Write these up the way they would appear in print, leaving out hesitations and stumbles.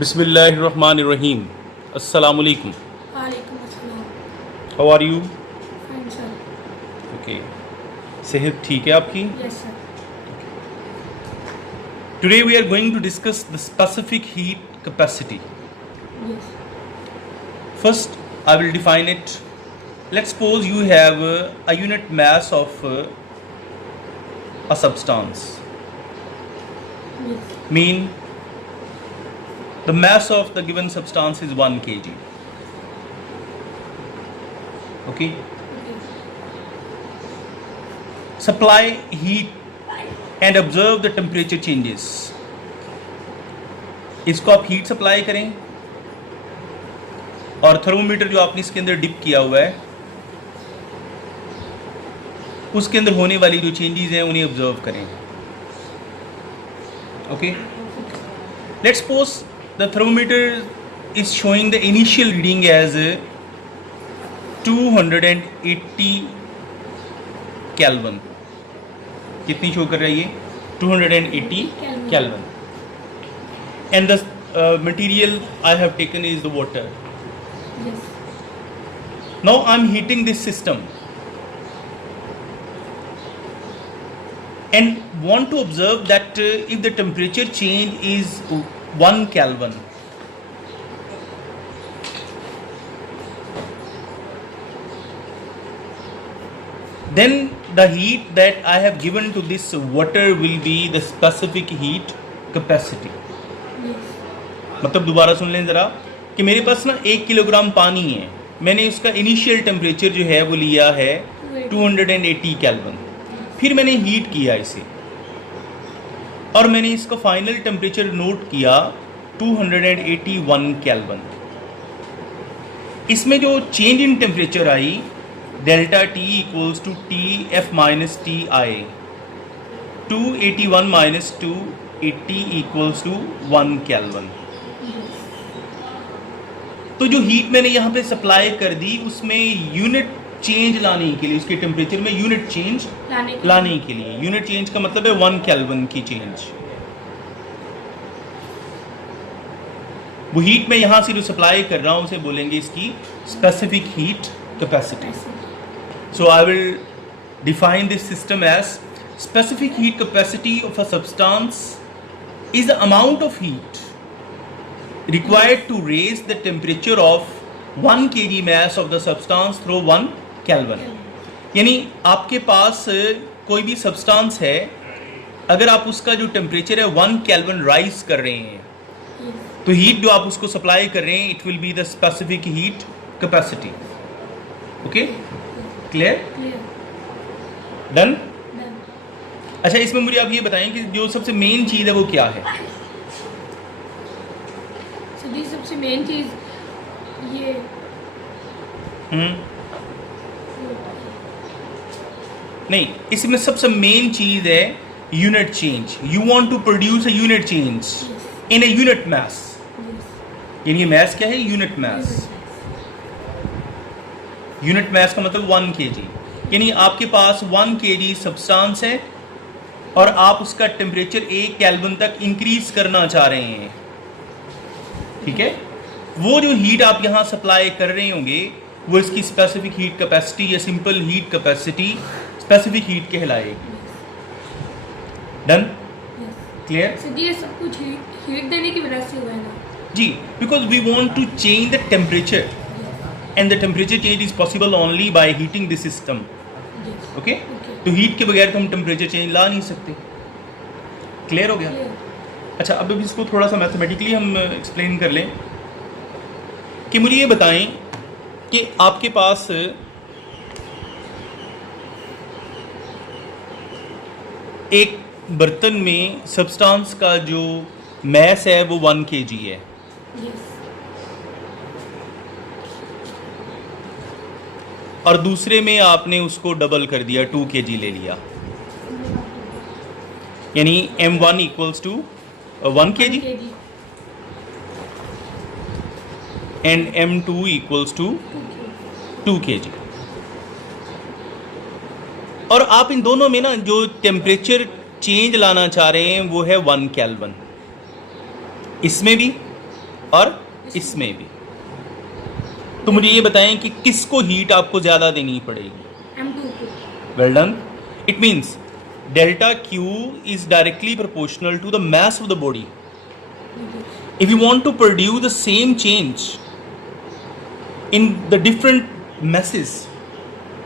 Bismillahirrahmanirrahim. Assalamu alaikum. वालेकुम अस्सलाम। How are you? Fine sir. Okay. सेहत ठीक है आपकी? Yes sir. Today we are going to discuss the specific heat capacity. Yes. First, I will define it. Let's suppose you have a unit mass of a substance. Yes. Mean the mass of the given substance is 1 kg. Okay. Supply heat and observe the temperature changes. इसको आप heat supply करें और thermometer जो आपने इसके अंदर dip किया हुआ है उसके अंदर होने वाली जो चेंजेस हैं उन्हें ऑब्जर्व करें. Okay. Let's suppose the thermometer is showing the initial reading as 280 Kelvin. कितनी शो कर रहा है ये? 280 Kelvin. And the material I have taken is the water. Yes. Now I am heating this system and want to observe that if the temperature change is 1 Kelvin, then the heat that I have given to this water will be the specific heat capacity. Yes. मतलब दोबारा सुन लें ज़रा कि मेरे पास ना 1 kilogram पानी है, मैंने उसका इनिशियल टेम्परेचर जो है वो लिया है 280 केल्विन. फिर मैंने हीट किया इसे और मैंने इसका फाइनल टेम्परेचर नोट किया 281 केल्विन. इसमें जो change in temperature I delta T equals to T F minus T I. 281 minus 280 equals to 1 kelvin. तो जो हीट मैंने यहाँ पे सप्लाई कर दी उसमें यूनिट चेंज लाने के लिए, उसके टेम्परेचर में यूनिट चेंज लाने के लिए, यूनिट चेंज का मतलब है 1 केल्विन की चेंज. वो हीट में यहाँ से जो सप्लाई कर रहा हूँ उसे बोलेंगे इसकी specific heat capacity. So I will define this system as specific heat capacity of a substance is the amount of heat required to raise the temperature of 1 kg mass of the substance through 1 Kelvin. यानी आपके पास कोई भी substance है, अगर आप उसका जो temperature है 1 केल्विन राइज कर रहे हैं तो हीट जो आप उसको सप्लाई कर रहे हैं it will be the specific heat capacity. Okay, clear? Done? अच्छा, इसमें मुझे आप ये बताएं कि जो सबसे मेन चीज़ है वो क्या है? सबसे मेन चीज ये नहीं, इसमें सबसे मेन चीज है unit change. You want to produce a unit change in a unit mass. यानी ये मास क्या है? Unit mass. यूनिट मास का मतलब 1 kg. यानी आपके पास 1 kg सब्सटेंस है और आप उसका टेम्परेचर 1 केल्विन तक इंक्रीज करना चाह रहे हैं. ठीक है, वो जो हीट आप यहाँ सप्लाई कर रहे होंगे वो इसकी स्पेसिफिक हीट कैपेसिटी या simple heat capacity specific heat कहलाएगी. डन? क्लियर? सर ये सब कुछ हीट देने की वजह से हुआ है ना जी, because we want to change the temperature and the temperature change is possible only by heating this system. Okay, तो हीट के बगैर तो हम टेम्परेचर चेंज ला नहीं सकते. क्लियर हो गया? अच्छा, अब इसको थोड़ा सा मैथमेटिकली हम एक्सप्लेन कर लें कि मुझे ये बताएं कि आपके पास एक बर्तन में सब्सटेंस का जो मैस है वो 1 kg है. और दूसरे में आपने उसको डबल कर दिया, 2 kg ले लिया. यानी m1 equals to 1 kg and m2 equals to 2 kg. और आप इन दोनों में ना जो टेम्परेचर चेंज लाना चाह रहे हैं वो है 1 केल्विन. इसमें भी और इसमें भी। तो मुझे ये बताएं कि किसको हीट आपको ज़्यादा देनी पड़ेगी। M2 को। Well done. It means delta Q is directly proportional to the mass of the body. If you want to produce the same change in the different masses,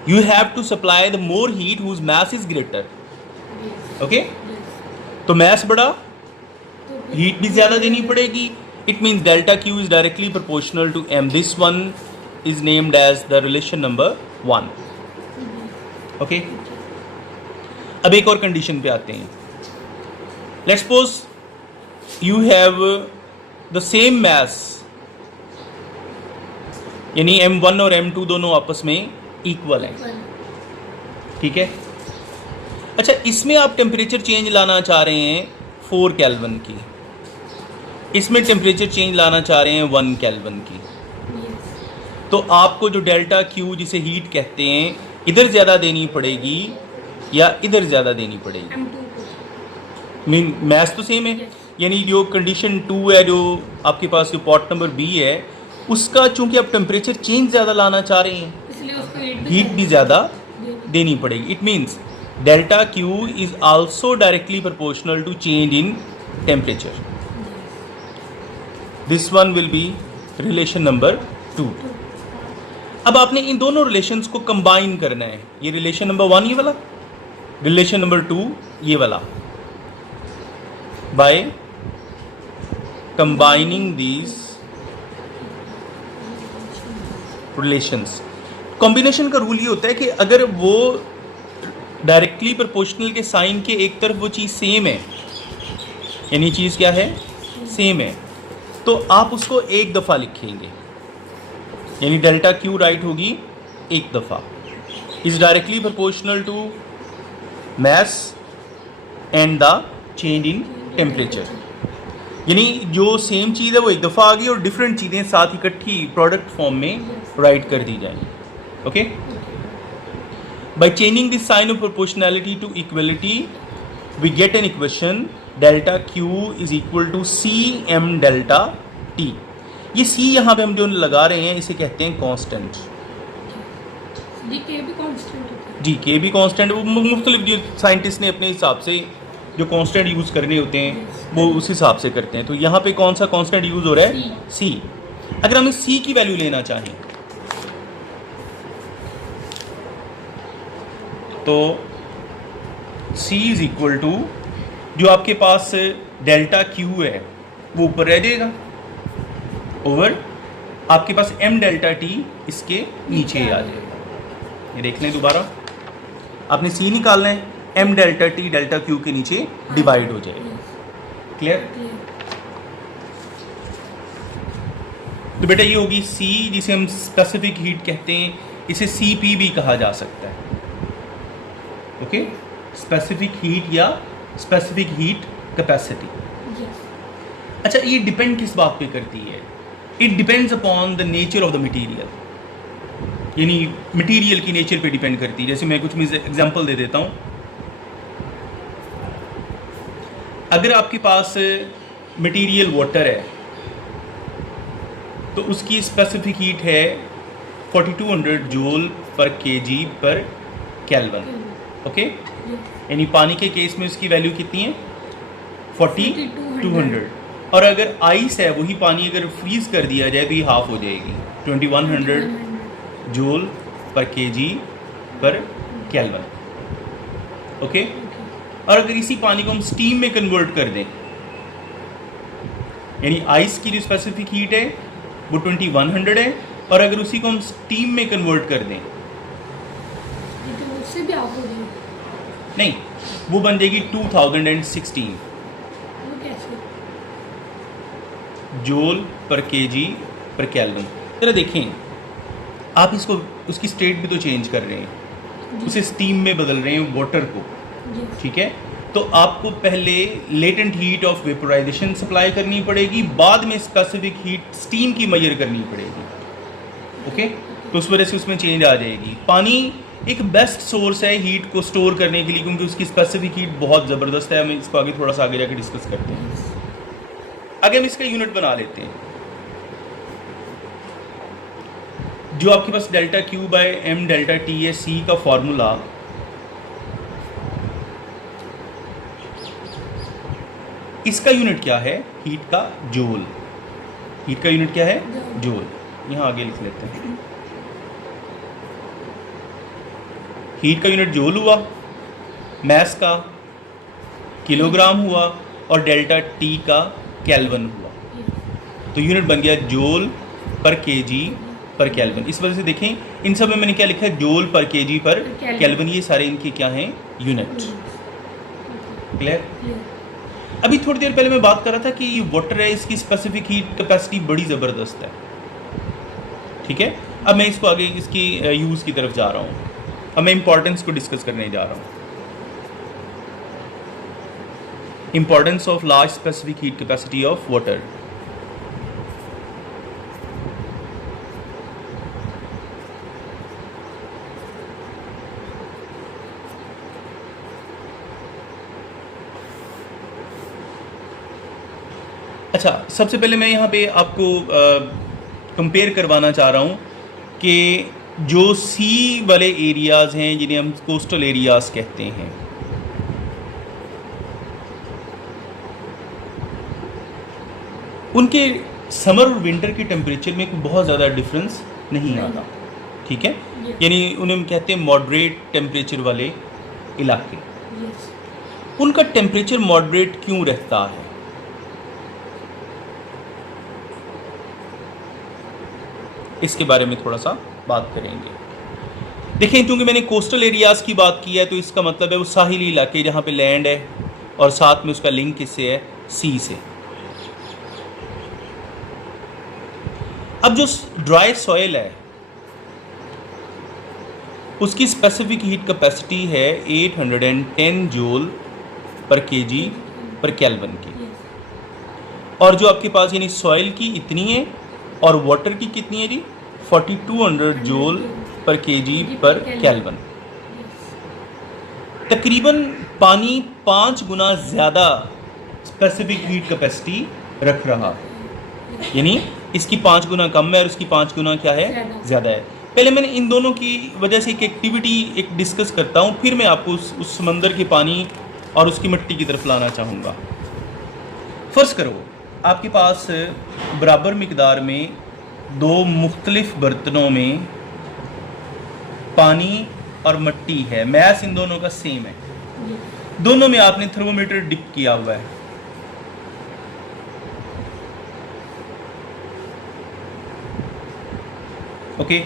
you have to supply the more heat whose mass is greater. Yes. Okay? Yes. तो mass बड़ा, तो फिर- heat भी ज़्यादा देनी पड़ेगी. It means delta Q is directly proportional to M. This one is named as the relation number 1. Okay? अब एक और कंडीशन पे आते हैं. Let's suppose you have the same mass, यानी M1 और M2 दोनों आपस में इक्वल हैं. ठीक है. अच्छा, इसमें आप टेम्परेचर चेंज लाना चाह रहे हैं 4 केल्विन की, इसमें टेम्परेचर चेंज लाना चाह रहे हैं 1 केल्विन की. Yes. तो आपको जो डेल्टा Q जिसे हीट कहते हैं इधर ज़्यादा देनी पड़ेगी या इधर ज़्यादा देनी पड़ेगी. M2 को। मीन मैथ तो सेम है. Yes. यानी जो कंडीशन 2 है, जो आपके पास जो पॉट नंबर B है, उसका चूंकि आप टेम्परेचर चेंज ज़्यादा लाना चाह रहे हैं, इसलिए उसको हीट भी ज़्यादा देनी- देनी पड़ेगी. It means delta Q is also directly proportional to change in temperature. This one will be relation number 2. अब आपने इन दोनों रिलेशंस को कंबाइन करना है. ये रिलेशन नंबर 1 ये वाला, रिलेशन नंबर 2 ये वाला. By combining these relations. Combination का रूल ये होता है कि अगर वो डायरेक्टली प्रोपोर्शनल के साइन के एक तरफ वो चीज़ सेम है, यानी चीज़ क्या है, सेम है, तो आप उसको एक दफ़ा लिखेंगे. यानी डेल्टा Q राइट होगी एक दफ़ा. Is directly proportional to mass and the change in temperature. यानी जो सेम चीज़ है वो एक दफ़ा आ गई और डिफरेंट चीज़ें साथ इकट्ठी प्रोडक्ट फॉर्म में राइट कर दी जाएंगी. Okay. By changing this sign of proportionality to equality we get an equation delta Q is equal to C M delta T. ये C यहाँ पे हम जो लगा रहे हैं इसे कहते हैं कांस्टेंट. जी के भी कांस्टेंट होता है। जी के भी कांस्टेंट. वो मुख्तलिफ जो साइंटिस्ट ने अपने हिसाब से जो कांस्टेंट यूज़ करने होते हैं वो उस हिसाब से करते हैं. तो यहाँ पे कौन सा कांस्टेंट यूज़ हो रहा है, C. अगर हम इस C की वैल्यू लेना चाहें तो C इज इक्वल टू जो आपके पास डेल्टा Q है वो ऊपर रह जाएगा ओवर आपके पास M डेल्टा T इसके नीचे आ जाएगा. ये देख लें दोबारा, आपने C निकालना है, M delta T delta Q के नीचे डिवाइड हो जाएगा. क्लियर. तो बेटा ये होगी C जिसे हम स्पेसिफिक हीट कहते हैं, इसे CP भी कहा जा सकता है. ओके. स्पेसिफिक हीट या स्पेसिफिक हीट कैपेसिटी. अच्छा, ये डिपेंड किस बात पे करती है? It depends upon the nature of the material. यानी मटेरियल की नेचर पे डिपेंड करती है. जैसे मैं कुछ एग्जांपल दे देता हूँ. अगर आपके पास मटेरियल वाटर है तो उसकी स्पेसिफिक हीट है 4200 जूल पर केजी पर केल्विन. ओके. यानी पानी के केस में उसकी वैल्यू कितनी है, 4200. और अगर आइस है वही पानी अगर फ्रीज कर दिया जाए तो ये हाफ हो जाएगी, 2100 जूल पर केजी पर केल्विन. ओके. और अगर इसी पानी को हम स्टीम में कन्वर्ट कर दें, यानी आइस की जो स्पेसिफिक हीट है वो 2100 है, और अगर उसी को हम स्टीम में कन्वर्ट कर दें, उससे भी आप हो गई नहीं, वो बन जाएगी 2016 वो कैसे? जूल पर केजी पर केल्विन. जरा देखें, आप इसको उसकी स्टेट भी तो चेंज कर रहे हैं, उसे स्टीम में बदल रहे हैं वाटर को. जी. ठीक है. तो आपको पहले latent heat of vaporisation supply करनी पड़ेगी, बाद में स्पेसिफिक हीट स्टीम की मेजर करनी पड़ेगी. ओके. तो उस वजह से उसमें चेंज आ जाएगी. पानी एक बेस्ट सोर्स है हीट को स्टोर करने के लिए, क्योंकि उसकी स्पेसिफिक हीट बहुत ज़बरदस्त है. हम इसको आगे थोड़ा सा आगे जाकर डिस्कस करते हैं. आगे हम इसका यूनिट बना लेते हैं. जो आपके पास delta Q by M delta T है, सी का फॉर्मूला इसका यूनिट क्या है? हीट का जूल। हीट का यूनिट क्या है? जूल। यहाँ आगे लिख लेते हैं। हीट का यूनिट जूल हुआ, मैस का किलोग्राम हुआ और डेल्टा टी का केल्विन हुआ। तो यूनिट बन गया जूल पर केजी पर केल्विन। इस वजह से देखें इन सब में मैंने क्या लिखा है? जूल पर केजी पर केल्विन। ये सारे इनके क्या हैं? यूनिट। क्लियर? अभी थोड़ी देर पहले मैं बात कर रहा था कि ये वाटर है, इसकी स्पेसिफिक हीट कैपेसिटी बड़ी ज़बरदस्त है। ठीक है, अब मैं इसको आगे इसकी यूज़ की तरफ जा रहा हूँ। अब मैं इंपॉर्टेंस को डिस्कस करने जा रहा हूँ। Importance of large specific heat capacity of water. अच्छा, सबसे पहले मैं यहाँ पे आपको कंपेयर करवाना चाह रहा हूँ कि जो सी वाले एरियाज़ हैं जिन्हें हम कोस्टल एरियाज़ कहते हैं, उनके समर और विंटर के टेम्परेचर में कोई बहुत ज़्यादा डिफरेंस नहीं आता। ठीक है, यानी उन्हें हम कहते हैं मॉडरेट टेम्परेचर वाले इलाके। उनका टेम्परेचर मॉडरेट क्यों रहता है? इसके बारे में थोड़ा सा बात करेंगे। देखें, क्योंकि मैंने कोस्टल एरियाज़ की बात की है तो इसका मतलब है वो साहिली इलाके जहाँ पे लैंड है और साथ में उसका लिंक किससे है? सी से। अब जो ड्राई सॉइल है उसकी स्पेसिफिक हीट कैपेसिटी है 810 जूल पर केजी पर केल्विन की। और जो आपके पास यानी सॉइल की इतनी है और वाटर की कितनी है जी? 4200 जूल पर केजी पर केल्विन। तकरीबन पानी 5 गुना ज़्यादा स्पेसिफिक हीट कैपेसिटी रख रहा है, यानी इसकी 5 गुना कम है और इसकी 5 गुना क्या है? ज़्यादा है। पहले मैंने इन दोनों की वजह से एक एक्टिविटी एक डिस्कस करता हूँ, फिर मैं आपको उस समंदर के पानी और उसकी मिट्टी की तरफ लाना चाहूँगा। फ़र्ज़ करो आपके पास बराबर मिकदार में दो मुख्तलिफ बर्तनों में पानी और मिट्टी है, मैस इन दोनों का सेम है। दोनों में आपने थर्मोमीटर डिप किया हुआ है। ओके,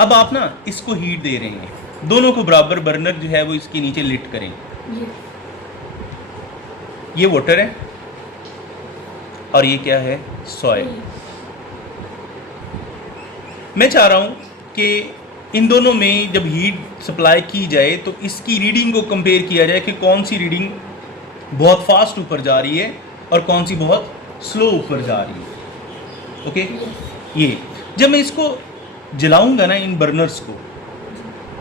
अब आप ना इसको हीट दे रहे हैं, दोनों को बराबर बर्नर जो है वो इसके नीचे लिट करें। ये वाटर है और ये क्या है? सॉइल। मैं चाह रहा हूं कि इन दोनों में जब हीट सप्लाई की जाए तो इसकी रीडिंग को कंपेयर किया जाए कि कौन सी रीडिंग बहुत फास्ट ऊपर जा रही है और कौन सी बहुत स्लो ऊपर जा रही है। ओके, ये जब मैं इसको जलाऊंगा ना इन बर्नर्स को,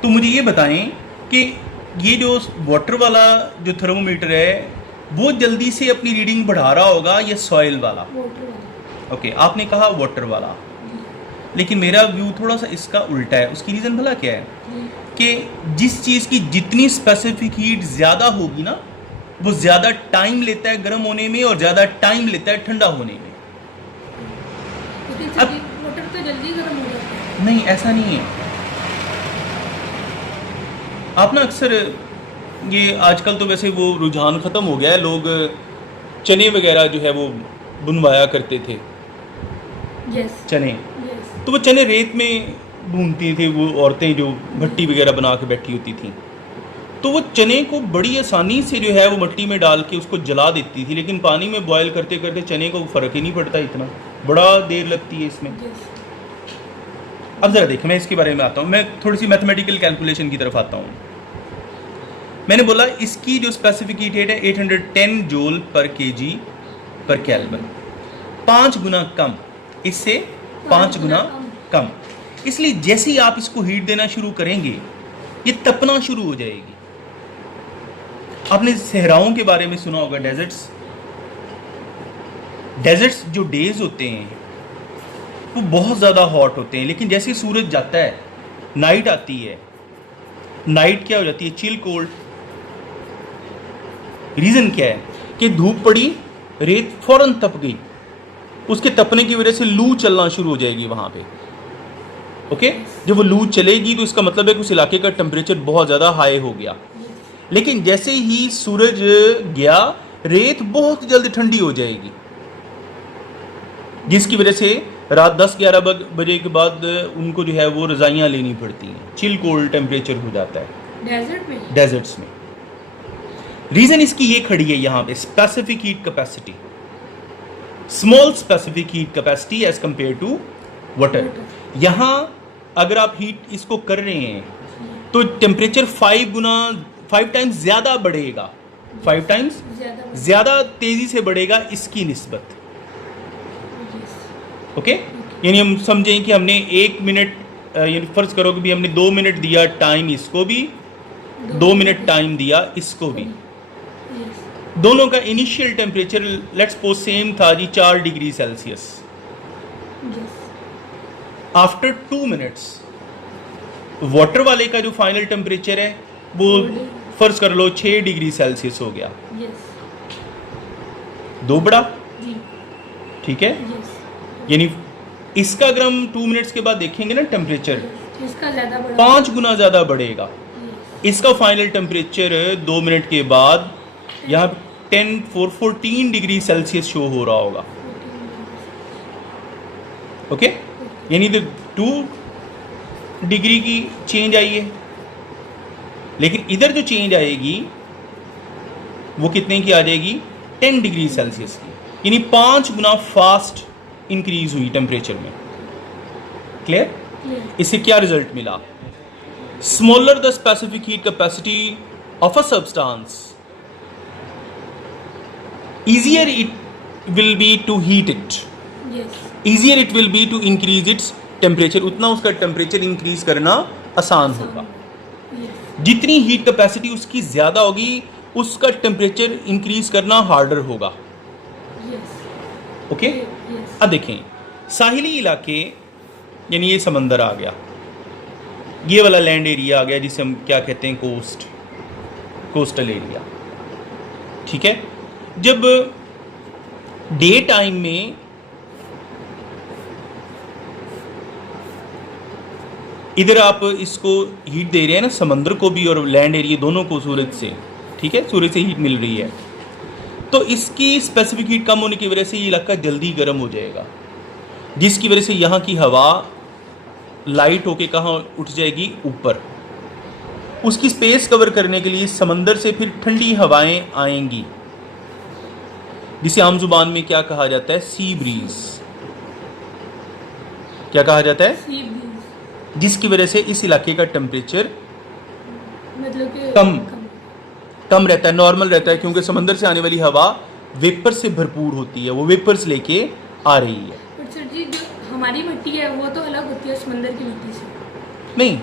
तो मुझे ये बताएं कि ये जो वाटर वाला जो थर्मोमीटर है वो जल्दी से अपनी रीडिंग बढ़ा रहा होगा या सॉइल वाला? ओके, आपने कहा वाटर वाला, लेकिन मेरा व्यू थोड़ा सा इसका उल्टा है। उसकी रीज़न भला क्या है? कि जिस चीज़ की जितनी स्पेसिफिक हीट ज़्यादा होगी ना, वो ज़्यादा टाइम लेता है गर्म होने में और ज़्यादा टाइम लेता है ठंडा होने में। अब वाटर तो जल्दी गर्म हो जाता है। नहीं, ऐसा नहीं है। आप ना अक्सर ये आजकल तो वैसे वो रुझान ख़त्म हो गया है, लोग चने वगैरह जो है वो बुनवाया करते थे। चने, तो वो चने रेत में भूनती थी वो औरतें जो भट्टी वगैरह बना के बैठी होती थी। तो वो चने को बड़ी आसानी से जो है वो मिट्टी में डाल के उसको जला देती थी, लेकिन पानी में बॉयल करते करते चने को फ़र्क ही नहीं पड़ता, इतना बड़ा देर लगती है इसमें। अब ज़रा देखें, मैं इसके बारे में आता हूँ, मैं थोड़ी सी मैथमेटिकल कैलकुलेशन की तरफ आता हूँ। मैंने बोला इसकी जो स्पेसिफिक हीट है 810 जूल पर केजी पर केल्विन, 5 गुना कम, इससे 5 गुना कम। इसलिए जैसे ही आप इसको हीट देना शुरू करेंगे ये तपना शुरू हो जाएगी। आपने सहराओं के बारे में सुना होगा, डेजर्ट्स जो डेज होते हैं वो बहुत ज़्यादा हॉट होते हैं, लेकिन जैसे ही सूरज जाता है, नाइट आती है, नाइट क्या हो जाती है? Chill cold. रीज़न क्या है कि धूप पड़ी, रेत फौरन तप गई, उसके तपने की वजह से लू चलना शुरू हो जाएगी वहाँ पे। ओके, जब वो लू चलेगी तो इसका मतलब है कि उस इलाके का टेम्परेचर बहुत ज़्यादा हाई हो गया। लेकिन जैसे ही सूरज गया, रेत बहुत जल्दी ठंडी हो जाएगी, जिसकी वजह से रात 10-11 बजे के बाद उनको जो है वो रज़ाइयाँ लेनी पड़ती हैं। चिल कोल्ड टेम्परेचर हो जाता है डेजर्ट में। डेजर्ट्स में। रीज़न इसकी ये खड़ी है यहाँ पे, specific heat capacity, small specific heat capacity as compare to water. यहाँ अगर आप हीट इसको कर रहे हैं तो टेम्परेचर 5 टाइम्स ज़्यादा बढ़ेगा, 5 टाइम्स ज़्यादा तेज़ी से बढ़ेगा इसकी निस्बत। ओके, यानी हम समझें कि हमने 1 मिनट, यानी फ़र्ज़ करो कि भी हमने 2 मिनट दिया टाइम इसको भी, 2 मिनट टाइम दिया इसको भी। दोनों का initial temperature let's suppose same था जी 4 degree Celsius. After 2 minutes water वाले का जो फाइनल टेम्परेचर है वो फर्ज कर लो 6 डिग्री सेल्सियस हो गया। दो बड़ा, ठीक है। यानी इसका अगर हम 2 मिनट्स के बाद देखेंगे ना टेम्परेचर, इसका ज़्यादा 5 गुना ज़्यादा बढ़ेगा। इसका फाइनल टेम्परेचर 2 मिनट के बाद यहाँ 14 डिग्री सेल्सियस शो हो रहा होगा। ओके, यानी तो 2 डिग्री की चेंज आई है, लेकिन इधर जो चेंज आएगी वो कितने की आ जाएगी? 10 डिग्री सेल्सियस की, यानी 5 गुना फास्ट इंक्रीज हुई टेम्परेचर में। क्लियर? इससे क्या रिजल्ट मिला? Smaller the specific heat capacity of a substance, easier it will be to heat it, easier it will be to increase its temperature, उतना उसका टेम्परेचर इंक्रीज करना आसान होगा। जितनी हीट कैपेसिटी उसकी ज़्यादा होगी, उसका टेम्परेचर इंक्रीज करना हार्डर होगा। ओके, अब देखें साहिली इलाके, यानी ये समंदर आ गया, ये वाला लैंड एरिया आ गया जिसे हम क्या कहते हैं? Coastal area. ठीक है, जब डे टाइम में इधर आप इसको हीट दे रहे हैं ना, समंदर को भी और लैंड एरिया दोनों को सूरज से, ठीक है, सूरज से हीट मिल रही है, तो इसकी स्पेसिफिक हीट कम होने की वजह से ये इलाका जल्दी गर्म हो जाएगा, जिसकी वजह से यहाँ की हवा लाइट होके कहाँ उठ जाएगी? ऊपर। उसकी स्पेस कवर करने के लिए समंदर से फिर ठंडी हवाएं आएंगी, जिसे आम जुबान में क्या कहा जाता है? Sea breeze. क्या कहा जाता है? Sea breeze. जिसकी वजह से इस इलाके का टेम्परेचर मतलब कि कम रहता है, नॉर्मल रहता है, क्योंकि समंदर से आने वाली हवा वेपर से भरपूर होती है, वो वेपर्स लेके आ रही है। पर सर जी, जो हमारी मिट्टी है वो तो अलग होती है समंदर की मिट्टी से। नहीं,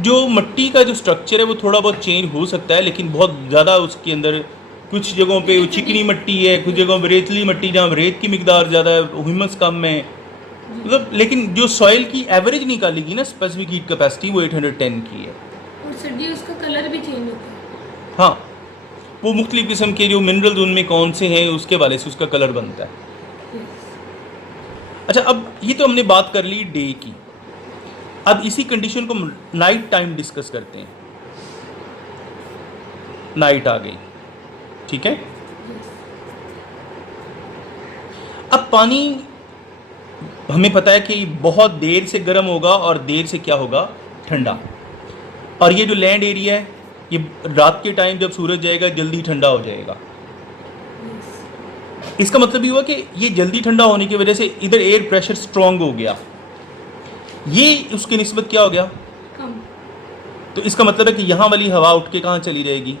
जो मिट्टी का जो स्ट्रक्चर है वो थोड़ा बहुत चेंज हो सकता है, लेकिन बहुत ज़्यादा उसके अंदर कुछ जगहों पे वो चिकनी मिट्टी है, कुछ जगहों पे रेतली मिट्टी जहाँ रेत की मिकदार ज़्यादा है, ह्यूमस कम है, मतलब, लेकिन जो सॉइल की एवरेज निकालेगी ना स्पेसिफिक हीट कैपेसिटी, वो 810 की है। और सर जी उसका कलर भी चेंज होता है। हाँ, वो मुख्तलिफ किस्म के जो मिनरल्स उनमें कौन से हैं उसके वाले से उसका कलर बनता है। अच्छा, अब ये तो हमने बात कर ली डे की, अब इसी कंडीशन को नाइट टाइम डिस्कस करते हैं। नाइट आ गई, ठीक है। अब पानी हमें पता है कि बहुत देर से गर्म होगा और देर से क्या होगा? ठंडा। और ये जो लैंड एरिया है, ये रात के टाइम जब सूरज जाएगा जल्दी ठंडा हो जाएगा। इसका मतलब ये हुआ कि ये जल्दी ठंडा होने की वजह से इधर एयर प्रेशर स्ट्रांग हो गया, ये उसकी निस्बत क्या हो गया? कम। तो इसका मतलब है कि यहाँ वाली हवा उठ के कहाँ चली जाएगी?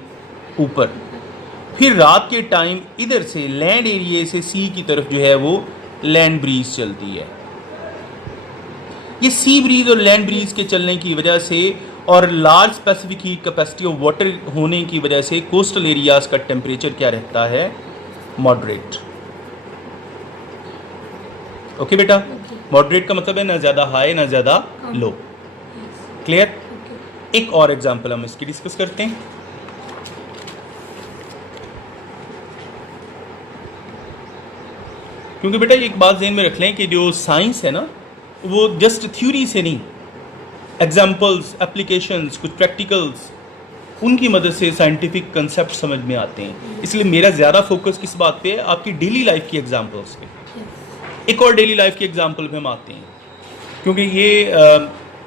ऊपर। फिर रात के टाइम इधर से लैंड एरिया से सी की तरफ जो है वो लैंड ब्रीज चलती है। ये सी ब्रीज और लैंड ब्रीज के चलने की वजह से और large specific heat capacity of water होने की वजह से कोस्टल एरियाज का टेम्परेचर क्या रहता है? मॉडरेट। ओके बेटा। ओके मॉडरेट का मतलब है ना ज़्यादा हाई ना ज़्यादा कम। लो। Yes clear? ओके एक और एग्जांपल हम इसकी डिस्कस करते हैं। क्योंकि बेटा एक बात ध्यान में रख लें कि जो साइंस है ना वो जस्ट थ्योरी से नहीं, एग्जाम्पल्स, एप्लीकेशंस, कुछ प्रैक्टिकल्स, उनकी मदद से साइंटिफिक कंसेप्ट समझ में आते हैं। इसलिए मेरा ज़्यादा फोकस किस बात पे है? आपकी डेली लाइफ की एग्जाम्पल्स पे। यस एक और डेली लाइफ की एग्जाम्पल पे हम आते हैं, क्योंकि ये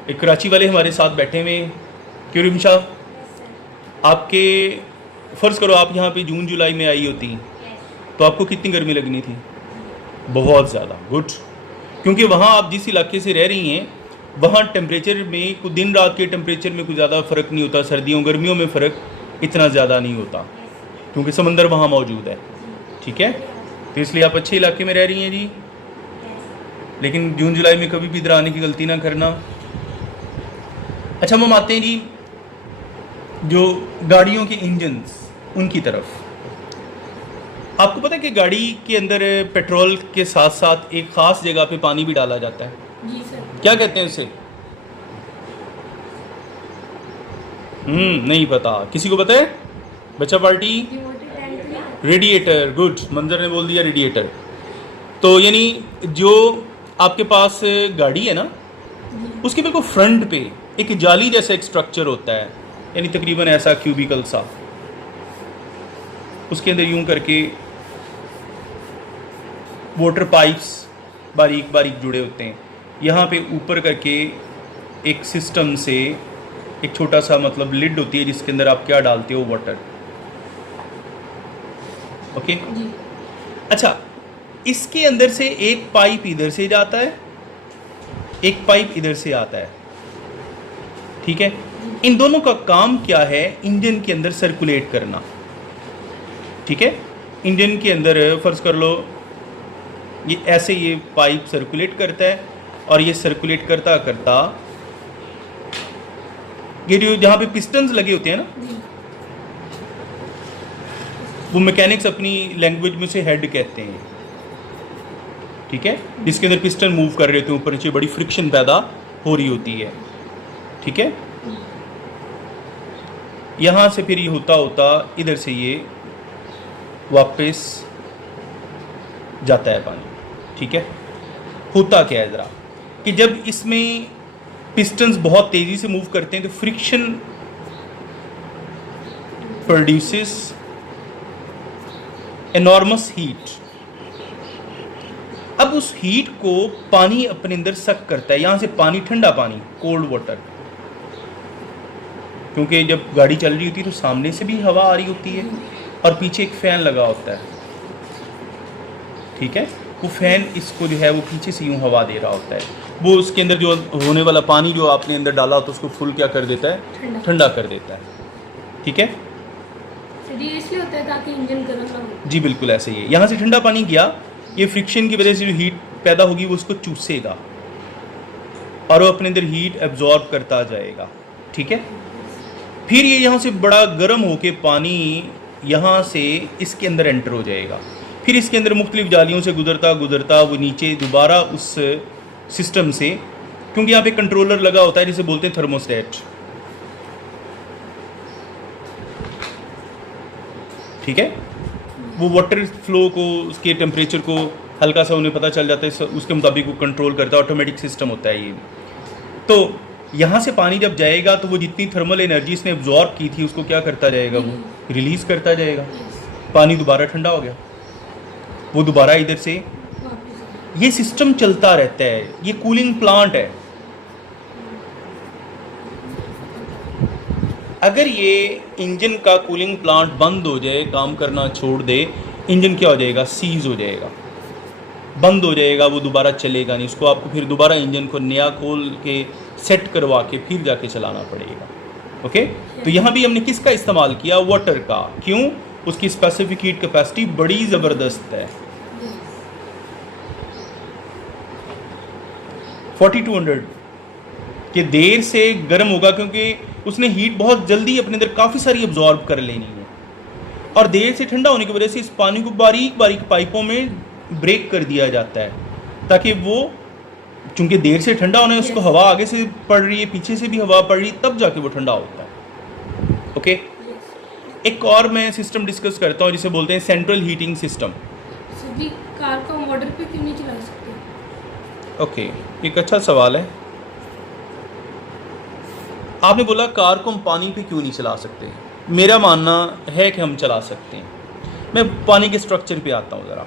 एक कराची वाले हमारे साथ बैठे हुए हैं। क्यूरिम शाह, आपके फ़र्ज़ करो आप यहाँ पे जून जुलाई में आई होती तो आपको कितनी गर्मी लगनी थी? बहुत ज़्यादा। गुड। क्योंकि वहाँ आप जिस इलाके से रह रही हैं वहाँ टेम्परेचर में कुछ दिन रात के टेम्परेचर में कुछ ज़्यादा फ़र्क नहीं होता, सर्दियों गर्मियों में फ़र्क इतना ज़्यादा नहीं होता क्योंकि समंदर वहाँ मौजूद है। ठीक है, तो इसलिए आप अच्छे इलाके में रह रही हैं जी। लेकिन जून जुलाई में कभी भी इधर आने की गलती ना करना। अच्छा, हम आते हैं जी जो गाड़ियों के इंजन्स उनकी तरफ। आपको पता है कि गाड़ी के अंदर पेट्रोल के साथ साथ एक ख़ास जगह पे पानी भी डाला जाता है, जी सर। क्या कहते हैं उसे? नहीं पता, किसी को पता है? बच्चा पार्टी? रेडिएटर। गुड, मंजर ने बोल दिया रेडिएटर। तो यानी जो आपके पास गाड़ी है ना उसके बिल्कुल फ्रंट पे एक जाली जैसा एक स्ट्रक्चर होता है, यानी तकरीबन ऐसा क्यूबिकल सा, उसके अंदर यूं करके वाटर पाइप्स बारीक बारीक जुड़े होते हैं। यहाँ पे ऊपर करके एक सिस्टम से एक छोटा सा मतलब लिड होती है जिसके अंदर आप क्या डालते हो? वाटर। ओके जी अच्छा, इसके अंदर से एक पाइप इधर से जाता है, एक पाइप इधर से आता है। ठीक है, इन दोनों का काम क्या है? इंजन के अंदर सर्कुलेट करना। ठीक है, इंजन के अंदर फर्ज कर लो ये ऐसे ये पाइप सर्कुलेट करता है और ये सर्कुलेट करता करता ये जो जहाँ पे पिस्टन्स लगे होते हैं ना, जी वो मैकेनिक्स अपनी लैंग्वेज में से हेड कहते हैं। ठीक है, जिसके अंदर पिस्टन मूव कर रहे थे ऊपर नीचे, बड़ी फ्रिक्शन पैदा हो रही होती है। ठीक है, यहाँ से फिर ये होता होता इधर से ये वापस जाता है पानी। ठीक है, होता क्या है ज़रा कि जब इसमें पिस्टन्स बहुत तेज़ी से मूव करते हैं तो फ्रिक्शन प्रोड्यूसेस एनॉर्मस हीट। अब उस हीट को पानी अपने अंदर सक करता है। यहाँ से पानी, ठंडा पानी, कोल्ड वाटर, क्योंकि जब गाड़ी चल रही होती है तो सामने से भी हवा आ रही होती है और पीछे एक फ़ैन लगा होता है। ठीक है, वो फ़ैन इसको जो है वो पीछे से यूँ हवा दे रहा होता है। वो उसके अंदर जो होने वाला पानी जो आपने अंदर डाला होता है उसको फुल क्या कर देता है? ठंडा कर देता है। ठीक है, सर ये इसलिए होता है ताकि इंजन गर्म ना हो। जी बिल्कुल ऐसे ही है। यहाँ से ठंडा पानी गया, ये फ्रिक्शन की वजह से जो हीट पैदा होगी वो उसको चूसेगा और वो अपने अंदर हीट एब्जॉर्ब करता जाएगा। ठीक है, फिर ये यहाँ से बड़ा गर्म होके पानी यहाँ से इसके अंदर एंटर हो जाएगा। फिर इसके अंदर मुख्तलिफ जालियों से गुजरता गुजरता वो नीचे दोबारा उस सिस्टम से, क्योंकि यहाँ पे कंट्रोलर लगा होता है जिसे बोलते हैं थर्मोस्टेट। ठीक है, वो वाटर फ्लो को, उसके टेम्परेचर को हल्का सा उन्हें पता चल जाता है, उसके मुताबिक वो कंट्रोल करता है। ऑटोमेटिक सिस्टम होता है ये। तो यहाँ से पानी जब जाएगा तो वो जितनी थर्मल एनर्जी इसने एब्जॉर्ब की थी उसको क्या करता जाएगा? वो रिलीज़ करता जाएगा। पानी दोबारा ठंडा हो गया, वो दोबारा इधर से, ये सिस्टम चलता रहता है। ये कूलिंग प्लांट है। अगर ये इंजन का कूलिंग प्लांट बंद हो जाए, काम करना छोड़ दे, इंजन क्या हो जाएगा? सीज हो जाएगा, बंद हो जाएगा, वो दोबारा चलेगा नहीं। उसको आपको फिर दोबारा इंजन को नया खोल के सेट करवा के फिर जाके चलाना पड़ेगा। ओके, तो यहाँ भी हमने किसका इस्तेमाल किया? वाटर का। क्यों? उसकी स्पेसिफिक हीट कैपेसिटी बड़ी ज़बरदस्त है, 4200 कि देर से गर्म होगा क्योंकि उसने हीट बहुत जल्दी अपने अंदर काफ़ी सारी एब्जॉर्ब कर लेनी है, और देर से ठंडा होने की वजह से इस पानी को बारीक बारीक पाइपों में ब्रेक कर दिया जाता है ताकि वो चूंकि देर से ठंडा होना है, उसको Yes. हवा आगे से पड़ रही है, पीछे से भी हवा पड़ रही है, तब जाके वो ठंडा होता है। Okay, Yes. एक और मैं सिस्टम डिस्कस करता हूँ जिसे बोलते हैं सेंट्रल हीटिंग सिस्टम। सभी कार को मॉडल पे क्यों नहीं चला सकते? ओके, एक अच्छा सवाल है। आपने बोला कार को हम पानी पे क्यों नहीं चला सकते। मेरा मानना है कि हम चला सकते हैं। मैं पानी के स्ट्रक्चर पे आता हूँ ज़रा।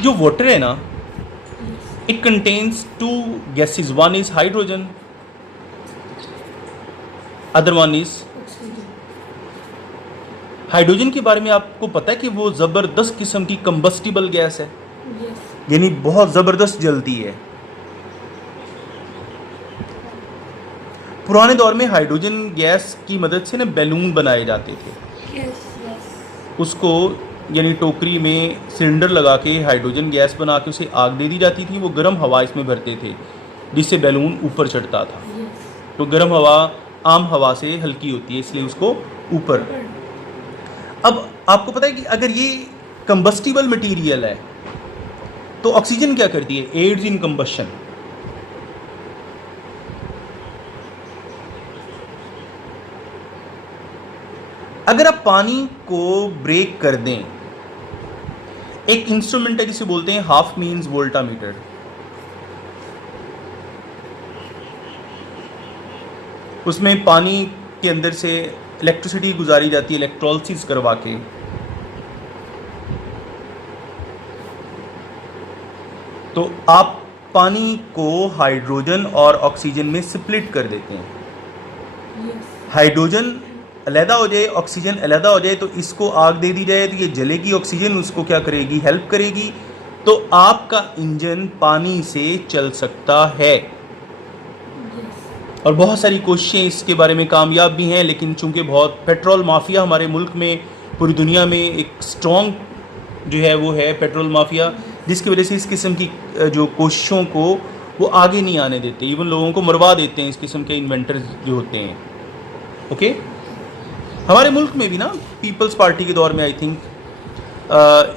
जो वाटर है ना, Yes. It contains two gases, one is hydrogen, other one is Oxygen. Hydrogen. के बारे में आपको पता है कि वो ज़बरदस्त किस्म की कंबस्टिबल गैस है, Yes. यानी बहुत ज़बरदस्त जलती है। पुराने दौर में हाइड्रोजन गैस की मदद से ना बैलून बनाए जाते थे। Yes. Yes. उसको यानी टोकरी में सिलेंडर लगा के हाइड्रोजन गैस बना के उसे आग दे दी जाती थी, वो गर्म हवा इसमें भरते थे जिससे बैलून ऊपर चढ़ता था। Yes. तो गर्म हवा आम हवा से हल्की होती है, इसलिए उसको ऊपर। अब आपको पता है कि अगर ये कंबस्टिबल मटेरियल है तो ऑक्सीजन क्या करती है, एड्स इन कंबशन। अगर आप पानी को ब्रेक कर दें, एक इंस्ट्रूमेंट है जिसे बोलते हैं हाफ मीन्स वोल्टामीटर। उसमें पानी के अंदर से इलेक्ट्रिसिटी गुजारी जाती है इलेक्ट्रोलिसिस करवा के। तो आप पानी को हाइड्रोजन और ऑक्सीजन में स्प्लिट कर देते हैं। Yes. हाइड्रोजन अलहदा हो जाए, ऑक्सीजन अलहदा हो जाए, तो इसको आग दे दी जाए तो ये जलेगी, ऑक्सीजन उसको क्या करेगी, हेल्प करेगी। तो आपका इंजन पानी से चल सकता है। Yes. और बहुत सारी कोशिशें इसके बारे में कामयाब भी हैं, लेकिन चूंकि बहुत पेट्रोल माफिया हमारे मुल्क में, पूरी दुनिया में एक स्ट्रॉन्ग जो है वो है पेट्रोल माफिया, जिसकी वजह से इस किस्म की जो कोशिशों को वो आगे नहीं आने देते, इवन लोगों को मरवा देते हैं इस किस्म के इन्वेंटर्स जो होते हैं। ओके, हमारे मुल्क में भी ना पीपल्स पार्टी के दौर में आई थिंक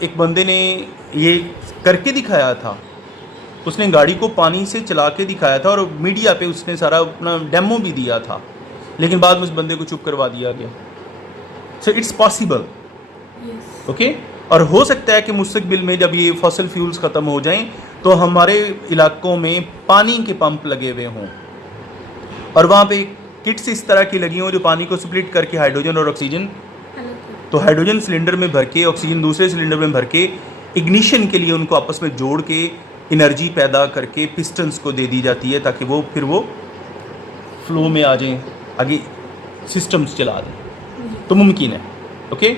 एक बंदे ने ये करके दिखाया था। उसने गाड़ी को पानी से चला के दिखाया था और मीडिया पे उसने सारा अपना डेमो भी दिया था, लेकिन बाद में उस बंदे को चुप करवा दिया गया। So it's possible. Yes. Okay, और हो सकता है कि मुस्तकबिल में जब ये फॉसिल फ्यूल्स ख़त्म हो जाएं तो हमारे इलाकों में पानी के पंप लगे हुए हों और वहाँ पे किट्स इस तरह की लगी हों जो पानी को स्प्लिट करके हाइड्रोजन और ऑक्सीजन, अलग तो हाइड्रोजन सिलेंडर में भर के ऑक्सीजन दूसरे सिलेंडर में भर के इग्निशन के लिए उनको आपस में जोड़ के एनर्जी पैदा करके पिस्टन्स को दे दी जाती है ताकि वो फिर वो फ्लो में आ जाएं, आगे सिस्टम्स चला दें। Yes. तो मुमकिन है। ओके,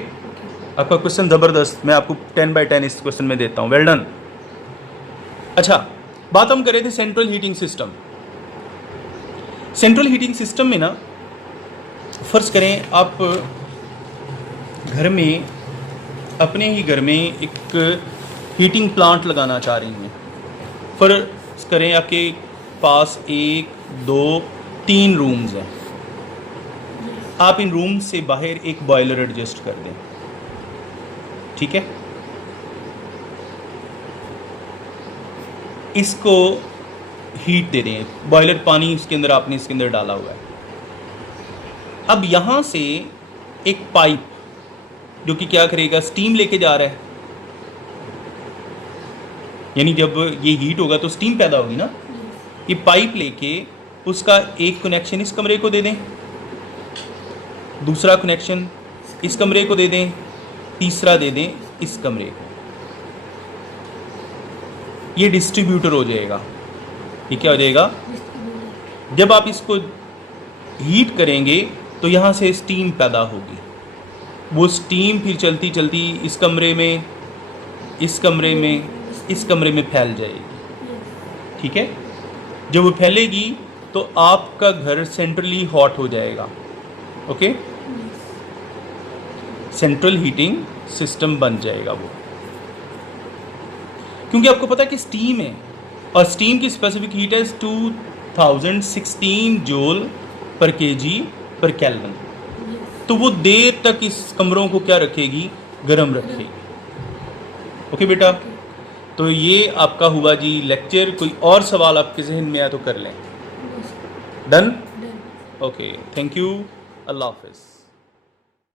आपका क्वेश्चन ज़बरदस्त, मैं आपको 10/10 इस क्वेश्चन में देता हूँ। Well done. अच्छा, बात हम कर रहे थे central heating system. Central heating system में ना, फर्ज करें आप घर में, अपने ही घर में एक हीटिंग प्लांट लगाना चाह रही हैं। फर्ज करें आपके पास 1, 2, 3 रूम्स हैं। आप इन रूम से बाहर एक बॉयलर एडजस्ट कर दें, ठीक है। इसको हीट दे दें, बॉयलर पानी इसके अंदर आपने इसके अंदर डाला हुआ है। अब यहाँ से एक पाइप जो कि क्या करेगा, स्टीम लेके जा रहा है, यानी जब ये हीट होगा तो स्टीम पैदा होगी ना। Yes. ये पाइप लेके उसका एक कनेक्शन इस कमरे को दे दें, दूसरा कनेक्शन इस कमरे को दे दें, तीसरा दे दें इस कमरे को। ये डिस्ट्रीब्यूटर हो जाएगा। ये क्या हो जाएगा, Distributor. जब आप इसको हीट करेंगे तो यहाँ से स्टीम पैदा होगी। वो स्टीम फिर चलती चलती इस कमरे में, इस कमरे में, इस कमरे में फैल जाएगी, Yes. ठीक है। जब वो फैलेगी तो आपका घर सेंट्रली हॉट हो जाएगा। Okay, Yes. Central heating system बन जाएगा वो, क्योंकि आपको पता है कि स्टीम है और स्टीम की स्पेसिफिक हीट है 2016 जूल पर केजी पर केल्विन। Yes. तो वो देर तक इस कमरों को क्या रखेगी, गर्म रखेगी। ओके बेटा, तो ये आपका हुआ जी लेक्चर। कोई और सवाल आपके जहन में आया तो कर लें। बस done? Done. Okay, thank you, अल्लाह हाफिज़।